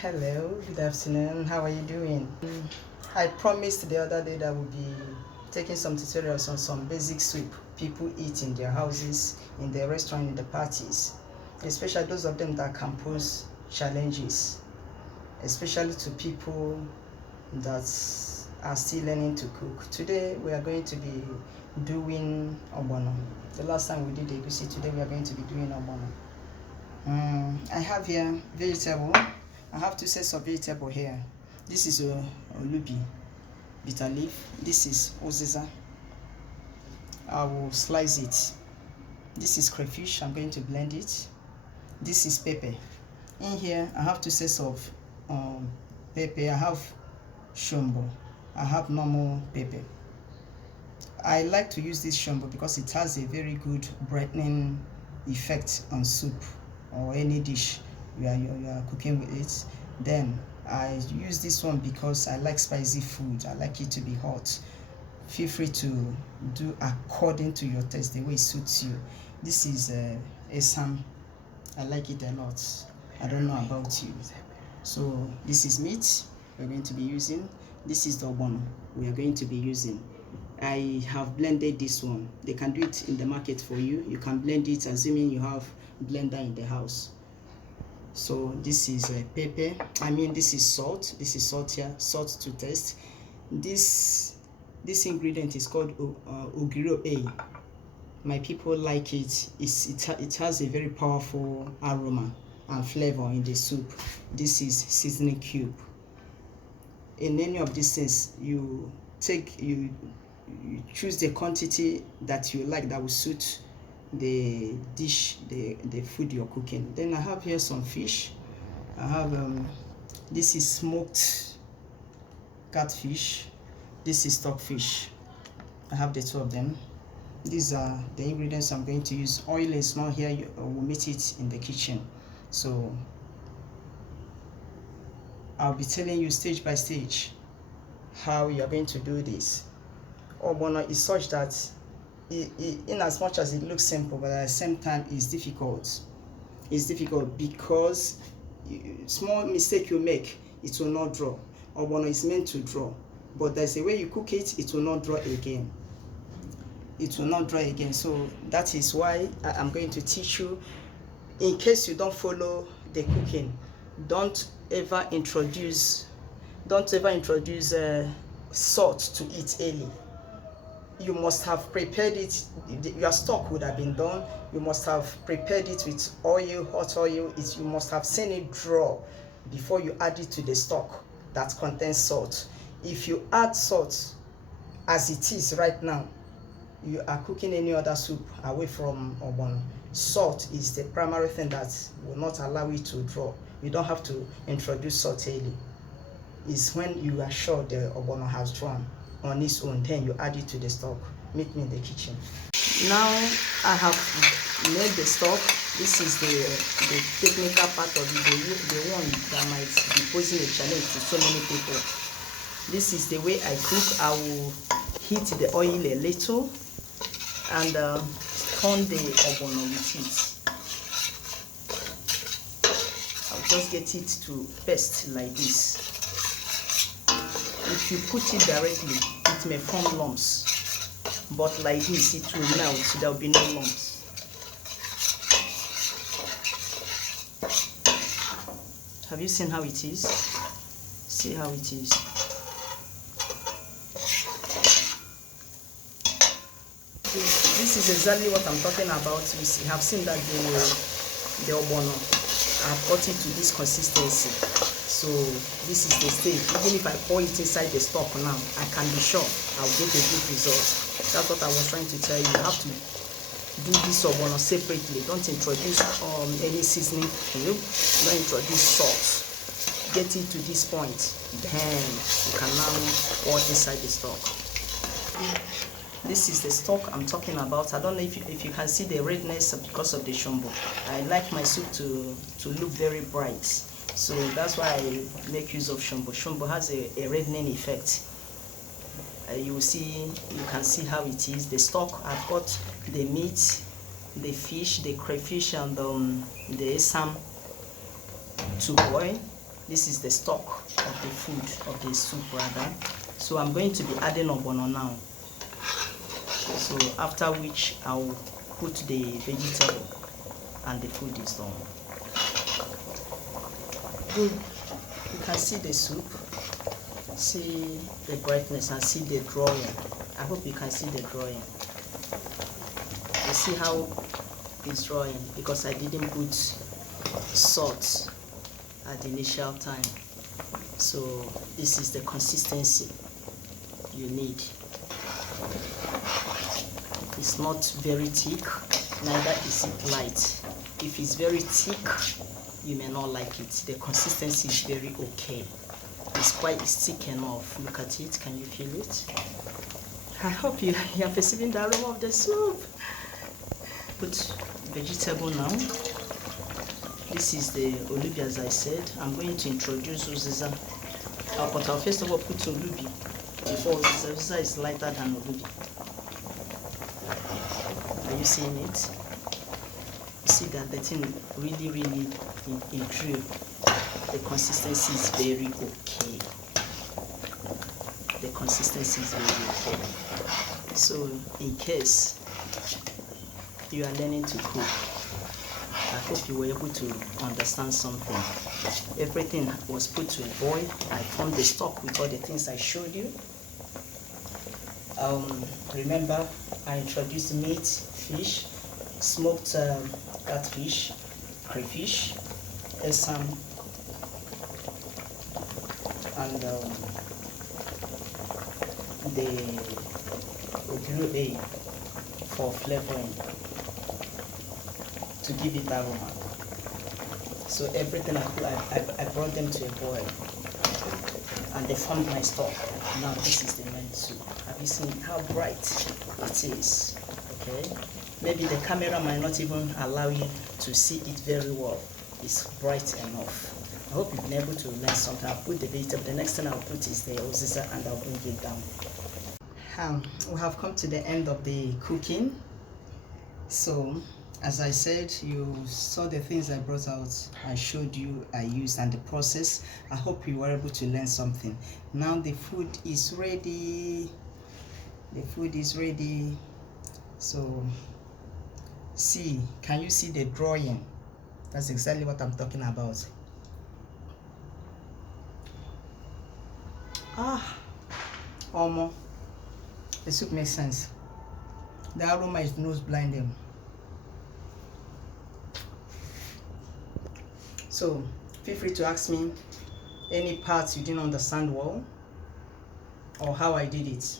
Hello, good afternoon. How are you doing? I promised the other day that we'll be taking some tutorials on some basic soup people eat in their houses, in their restaurant, in the parties, especially those of them that can pose challenges, especially to people that are still learning to cook. Today we are going to be doing Ogbono. The last time we did egusi, today we are going to be doing Ogbono. I have here vegetable. I have 2 sets of vegetable here. This is olubi, bitter leaf. This is oziza. I will slice it. This is crayfish. I'm going to blend it. This is pepper. In here, I have 2 sets of pepper. I have shombo. I have normal pepper. I like to use this shombo because it has a very good brightening effect on soup or any dish you are cooking with it. Then I use this one because I like spicy food. I like it to be hot. Feel free to do according to your taste, the way it suits you. This is esam. I like it a lot. I don't know about you. So this is meat we're going to be using. This is the ogbono we are going to be using. I have blended this one. They can do it in the market for you. You can blend it assuming you have blender in the house. So this is pepper. This is salt. This is salt here. Salt to taste. This ingredient is called ogiro A. My people like it. It has a very powerful aroma and flavor in the soup. This is seasoning cube. In any of these things, you choose the quantity that you like that will suit the dish, the food you're cooking. Then I have here some fish. I have this is smoked catfish. This is stockfish. I have the 2 of them. These are the ingredients I'm going to use. Oil is not here. We'll meet it in the kitchen. So I'll be telling you stage by stage how you're going to do this. Ogbono is such that in as much as it looks simple, but at the same time it's difficult. It's difficult because small mistake you make, it will not draw. Ogbono is meant to draw, but there's a way you cook it, it will not draw again. It will not draw again. So that is why I'm going to teach you. In case you don't follow the cooking, don't ever introduce salt to it early. You must have prepared it. Your stock would have been done. You must have prepared it with oil, hot oil. You must have seen it draw before you add it to the stock that contains salt. If you add salt as it is right now, you are cooking any other soup away from ogbono. Salt is the primary thing that will not allow it to draw. You don't have to introduce salt early. It's when you are sure the ogbono has drawn on its own, then you add it to the stock. Meet me in the kitchen. Now I have made the stock. This is the technical part of it, the one that might be posing a challenge to so many people. This is the way I cook. I will heat the oil a little and turn the ogbono with it. I'll just get it to paste like this. If you put it directly, it may form lumps, but like this, it will melt. There will be no lumps. Have you seen how it is? See how it is. This is exactly what I'm talking about. We have seen that the ogbono, I've got it to this consistency. So this is the stage. Even if I pour it inside the stock now, I can be sure I'll get a good result. That's what I was trying to tell you. You have to do this ogbono separately. Don't introduce any seasoning cube. Don't introduce salt. Get it to this point. Then you can now pour inside the stock. This is the stock I'm talking about. I don't know if you can see the redness because of the shombo. I like my soup to look very bright. So that's why I make use of shombo. Shombo has a reddening effect. You can see how it is. The stock, I've got the meat, the fish, the crayfish, and the esam to boil. this is the stock of the food, of the soup rather. So I'm going to be adding ogbono now. So after which I'll put the vegetable and the food is done. Good. You can see the soup, see the brightness and see the drawing. I hope you can see the drawing. You see how it's drawing because I didn't put salt at the initial time. So this is the consistency you need. It's not very thick, neither is it light. If it's very thick, you may not like it. The consistency is very okay. It's thick enough. Look at it. Can you feel it? I hope you are perceiving the aroma of the soup. Put vegetable now. This is the olubi, as I said. I'm going to introduce uziza. But I'll first of all put olubi before uziza. Uziza is lighter than olubi. Are you seeing it? You see that the thing really improved. The consistency is very okay. The consistency is very okay. So in case you are learning to cook, I hope you were able to understand something. Everything was put to a boil. I formed the stock with all the things I showed you. Remember, I introduced meat, fish, smoked catfish, crayfish, esam, and the Ogbono for flavoring to give it aroma. So everything I brought them to a boil and they formed my stock. Now this is the main soup. Have you seen how bright it is? Okay, maybe the camera might not even allow you to see it very well. It's bright enough. I hope you've been able to learn something. I'll put the vegetable. The next thing I'll put is the uziza and I'll bring it down. We have come to the end of the cooking. So as I said, you saw the things I brought out, I showed you, I used, and the process. I hope you were able to learn something. Now the food is ready. The food is ready. So see, can you see the drawing? That's exactly what I'm talking about. Almost. The soup makes sense. The aroma is nose blinding. So feel free to ask me any parts you didn't understand well or how I did it.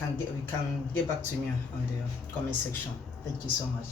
We can get back to me on the comment section. Thank you so much.